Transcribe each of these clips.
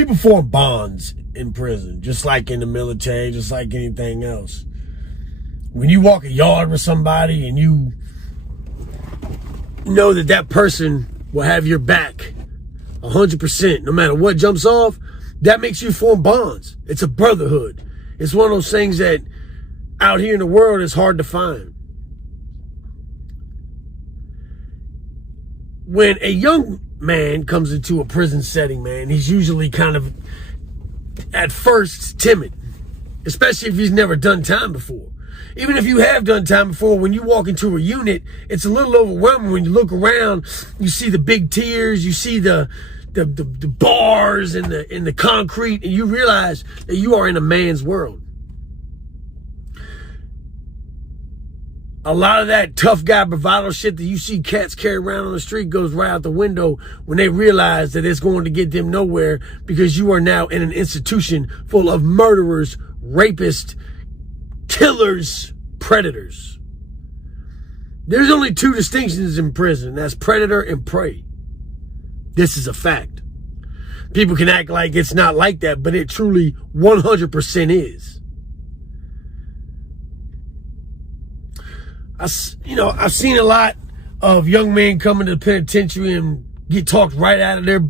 People form bonds in prison, just like in the military, just like anything else. When you walk a yard with somebody and you know that that person will have your back 100%, no matter what jumps off, that makes you form bonds. It's a brotherhood. It's one of those things that out here in the world is hard to find. When a young man comes into a prison setting, man, he's usually kind of, at first, timid, especially if he's never done time before. Even if you have done time before, when you walk into a unit, it's a little overwhelming. When you look around, you see the big tiers, you see the bars and the concrete, and you realize that you are in a man's world. A lot of that tough guy bravado shit that you see cats carry around on the street goes right out the window when they realize that it's going to get them nowhere, because you are now in an institution full of murderers, rapists, killers, predators. There's only two distinctions in prison. That's predator and prey. This is a fact. People can act like it's not like that, but it truly 100% is. I've seen a lot of young men come into the penitentiary and get talked right out of their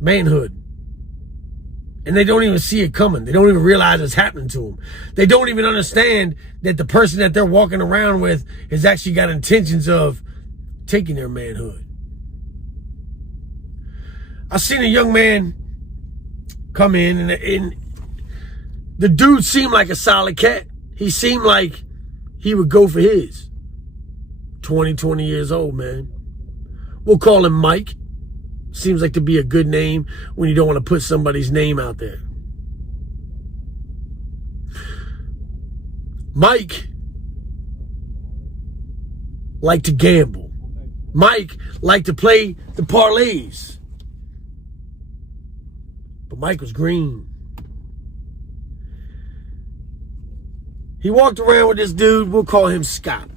manhood. And they don't even see it coming. They don't even realize it's happening to them. They don't even understand that the person that they're walking around with has actually got intentions of taking their manhood. I seen a young man come in, and the dude seemed like a solid cat. He seemed like he would go for his. 20 years old, man. We'll call him Mike. Seems like to be a good name when you don't want to put somebody's name out there. Mike liked to gamble. Mike liked to play the parlays. But Mike was green. He walked around with this dude, we'll call him Scott.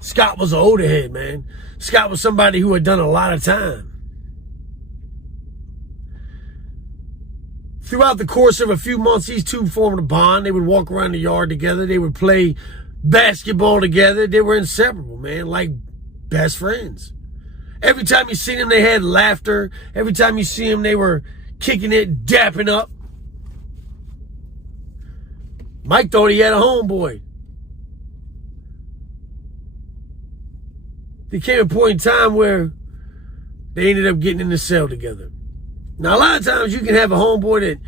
Scott was an older head, man. Scott was somebody who had done a lot of time. Throughout the course of a few months, these two formed a bond. They would walk around the yard together. They would play basketball together. They were inseparable, man, like best friends. Every time you see them, they had laughter. Every time you see them, they were kicking it, dapping up. Mike thought he had a homeboy. There came a point in time where they ended up getting in the cell together. Now, a lot of times you can have a homeboy that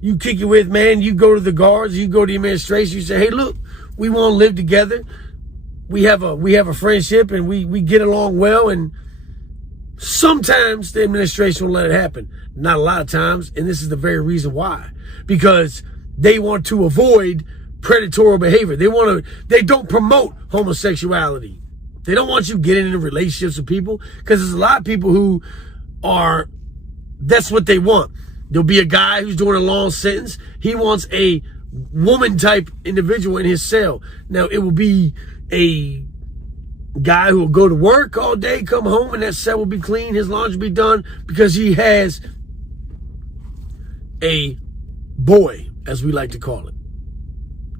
you kick it with, man. You go to the guards, you go to the administration, you say, hey, look, we want to live together. We have a friendship, and we get along well, and sometimes the administration will let it happen. Not a lot of times, and this is the very reason why. Because they want to avoid predatory behavior. They don't promote homosexuality. They don't want you getting into relationships with people, because there's a lot of people who that's what they want. There'll be a guy who's doing a long sentence. He wants a woman type individual in his cell. Now, it will be a guy who will go to work all day, come home, and that cell will be clean. His laundry will be done, because he has a boy, as we like to call it.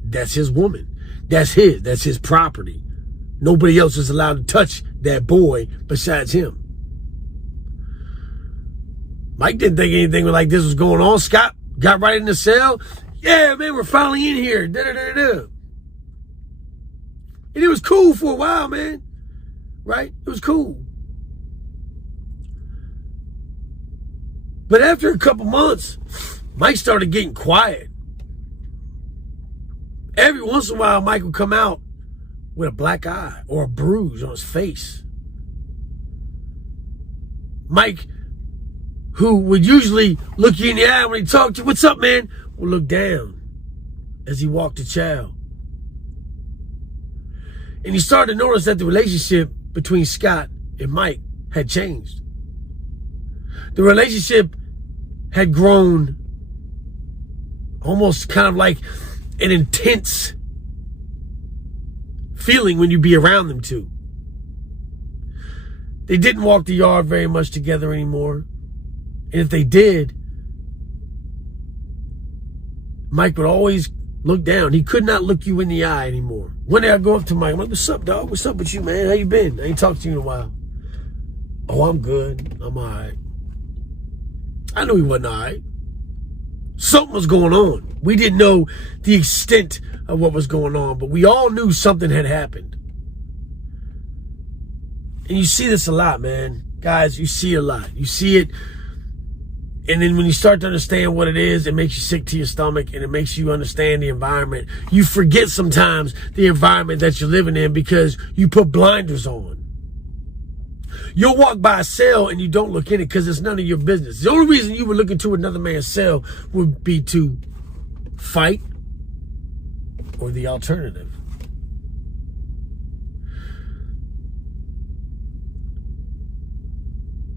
That's his woman. That's his property. Nobody else is allowed to touch that boy besides him. Mike didn't think anything like this was going on. Scott got right in the cell. Yeah, man, we're finally in here. Da-da-da-da. And it was cool for a while, man. Right? It was cool. But after a couple months, Mike started getting quiet. Every once in a while, Mike would come out with a black eye or a bruise on his face. Mike, who would usually look you in the eye when he talked to you, what's up, man? Would look down as he walked the child. And he started to notice that the relationship between Scott and Mike had changed. The relationship had grown almost kind of like an intense feeling when you be around them two. They didn't walk the yard very much together anymore. And if they did, Mike would always look down. He could not look you in the eye anymore. One day I go up to Mike. I'm like, what's up, dog? What's up with you, man? How you been? I ain't talked to you in a while. Oh, I'm good. I'm all right. I knew he wasn't all right. Something was going on. We didn't know the extent of what was going on, but we all knew something had happened. And you see this a lot, man. Guys, you see it a lot. You see it. And then when you start to understand what it is, it makes you sick to your stomach, and it makes you understand the environment. You forget sometimes the environment that you're living in because you put blinders on. You'll walk by a cell and you don't look in it because it's none of your business. The only reason you would look into another man's cell would be to fight, or the alternative.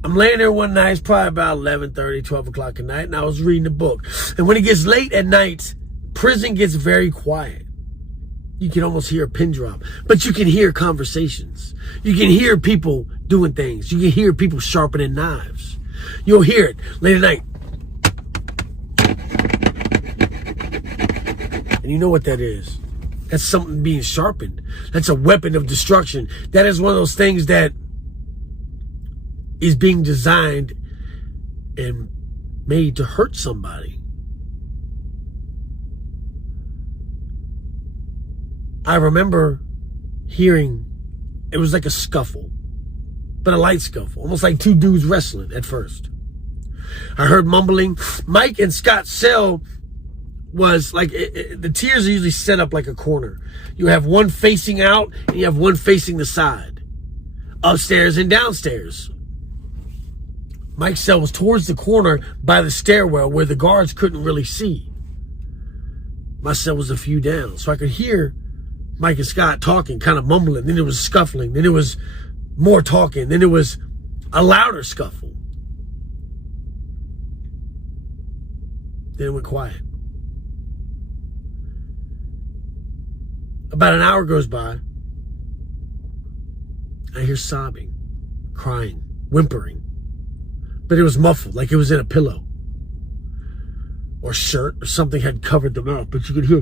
I'm laying there one night, it's probably about 11:30, 12 o'clock at night, and I was reading a book. And when it gets late at night, prison gets very quiet. You can almost hear a pin drop, but you can hear conversations. You can hear people doing things. You can hear people sharpening knives. You'll hear it late at night. And you know what that is. That's something being sharpened. That's a weapon of destruction. That is one of those things that is being designed and made to hurt somebody. I remember hearing, it was like a scuffle, but a light scuffle, almost like two dudes wrestling at first. I heard mumbling. Mike and Scott's cell was like, the tiers are usually set up like a corner. You have one facing out and you have one facing the side, upstairs and downstairs. Mike's cell was towards the corner by the stairwell where the guards couldn't really see. My cell was a few down, so I could hear Mike and Scott talking, kind of mumbling. Then it was scuffling. Then it was more talking. Then it was a louder scuffle. Then it went quiet. About an hour goes by. I hear sobbing, crying, whimpering. But it was muffled, like it was in a pillow or shirt or something had covered them up. But you could hear.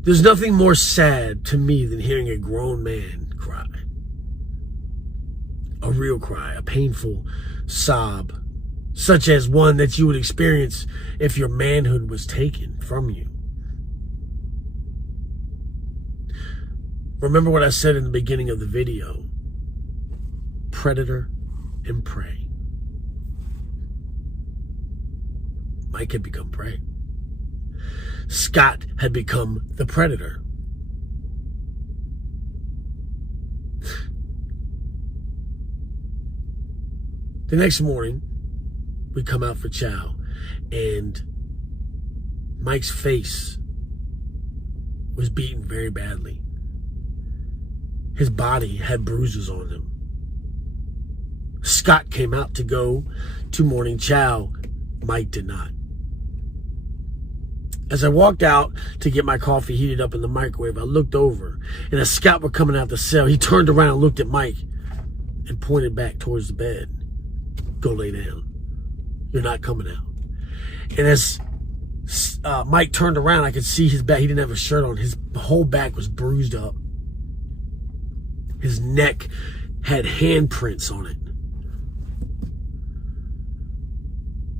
There's nothing more sad to me than hearing a grown man cry. A real cry, a painful sob, such as one that you would experience if your manhood was taken from you. Remember what I said in the beginning of the video. Predator and prey. Mike had become prey. Scott had become the predator. The next morning, we come out for chow, and Mike's face was beaten very badly. His body had bruises on him. Scott came out to go to morning chow. Mike did not. As I walked out to get my coffee heated up in the microwave, I looked over, and as Scott were coming out the cell, he turned around and looked at Mike and pointed back towards the bed. Go lay down. You're not coming out. And as Mike turned around, I could see his back. He didn't have a shirt on. His whole back was bruised up. His neck had handprints on it.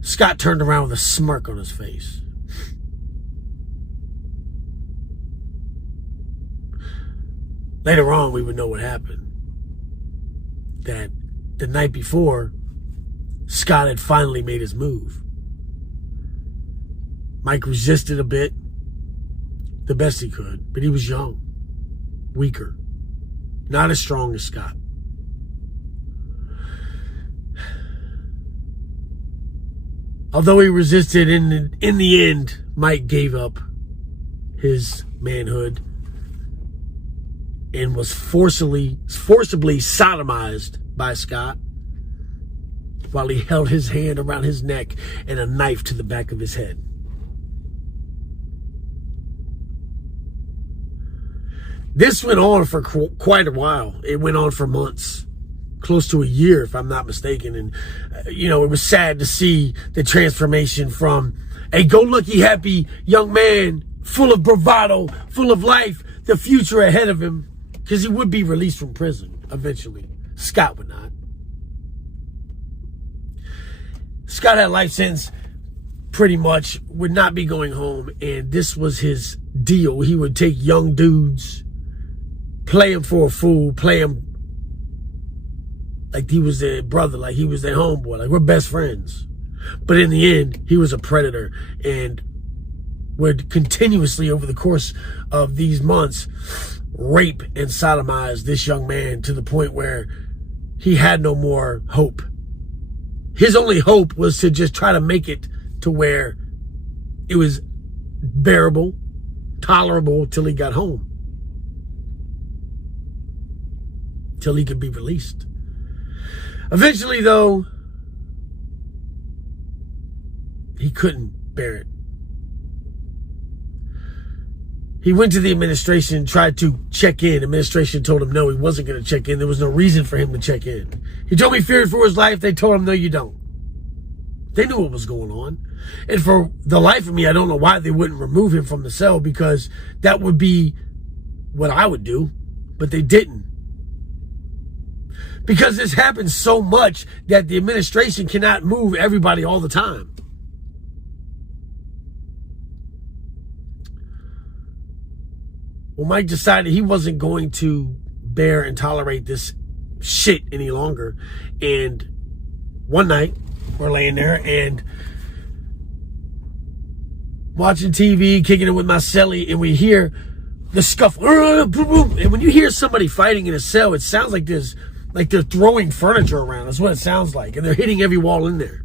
Scott turned around with a smirk on his face. Later on, we would know what happened. That the night before, Scott had finally made his move. Mike resisted a bit, the best he could, but he was young, weaker, not as strong as Scott. Although he resisted, in the end, Mike gave up his manhood and was forcibly sodomized by Scott while he held his hand around his neck and a knife to the back of his head. This went on for quite a while. It went on for months. close to a year, if I'm not mistaken. And, it was sad to see the transformation from a go-lucky, happy young man, full of bravado, full of life, the future ahead of him, because he would be released from prison eventually. Scott would not. Scott had a life sentence, pretty much, would not be going home, and this was his deal. He would take young dudes, play him for a fool, play him like he was their brother, like he was their homeboy, like we're best friends. But in the end, he was a predator and would continuously, over the course of these months, rape and sodomize this young man to the point where he had no more hope. His only hope was to just try to make it to where it was bearable, tolerable till he got home, till he could be released. Eventually, though, he couldn't bear it. He went to the administration, tried to check in. Administration told him no, he wasn't going to check in. There was no reason for him to check in. He told me he feared for his life. They told him, no, you don't. They knew what was going on. And for the life of me, I don't know why they wouldn't remove him from the cell, because that would be what I would do. But they didn't. Because this happens so much that the administration cannot move everybody all the time. Well, Mike decided he wasn't going to bear and tolerate this shit any longer. And one night, we're laying there and watching TV, kicking it with my celly, and we hear the scuffle. And when you hear somebody fighting in a cell, it sounds like they're throwing furniture around. That's what it sounds like. And they're hitting every wall in there.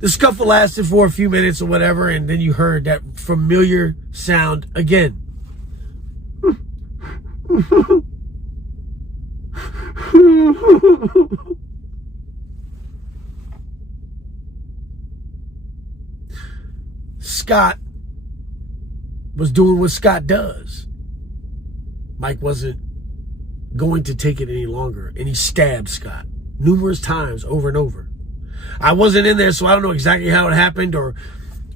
The scuffle lasted for a few minutes or whatever, and then you heard that familiar sound again. Scott was doing what Scott does. Mike wasn't going to take it any longer, and he stabbed Scott numerous times over and over. I wasn't in there, so I don't know exactly how it happened or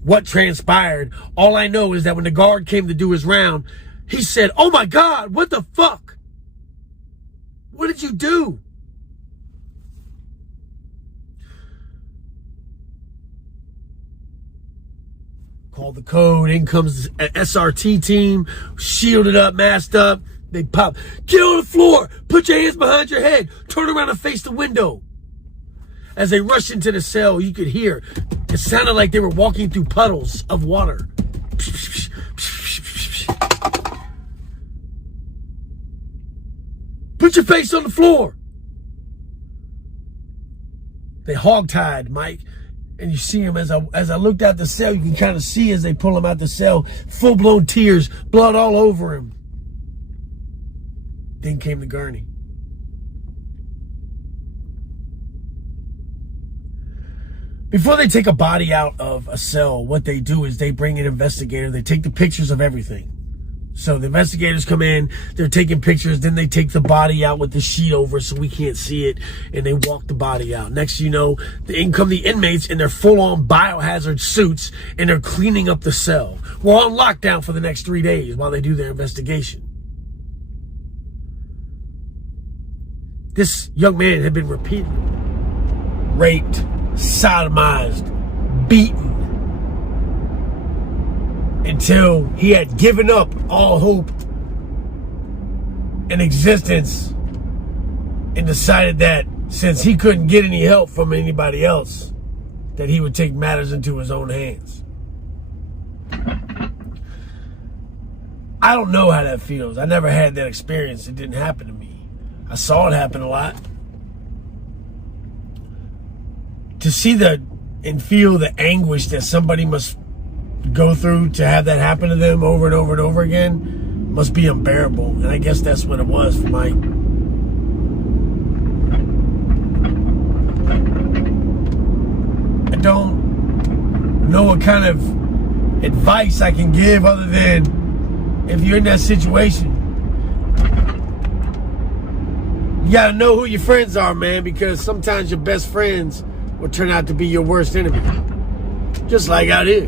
what transpired. All I know is that when the guard came to do his round, he said, "Oh my God, what the fuck? What did you do?" Called the code. In comes an SRT team, shielded up, masked up. They pop. Get on the floor. Put your hands behind your head. Turn around and face the window. As they rushed into the cell, you could hear, it sounded like they were walking through puddles of water. Put your face on the floor. They hogtied Mike, and you see him as I looked out the cell, you can kind of see as they pull him out the cell, full-blown tears, blood all over him. Then came the gurney. Before they take a body out of a cell, what they do is they bring an investigator. They take the pictures of everything. So the investigators come in, they're taking pictures, then they take the body out with the sheet over so we can't see it, and they walk the body out. Next you know, in come the inmates in their full-on biohazard suits, and they're cleaning up the cell. We're on lockdown for the next 3 days while they do their investigation. This young man had been repeatedly raped, sodomized, beaten, until he had given up all hope and existence and decided that since he couldn't get any help from anybody else, that he would take matters into his own hands. I don't know how that feels. I never had that experience. It didn't happen to me. I saw it happen a lot. To see and feel the anguish that somebody must go through to have that happen to them over and over and over again must be unbearable. And I guess that's what it was for Mike. I don't know what kind of advice I can give other than if you're in that situation, You gotta know who your friends are, man, because sometimes your best friends will turn out to be your worst enemy. Just like out here.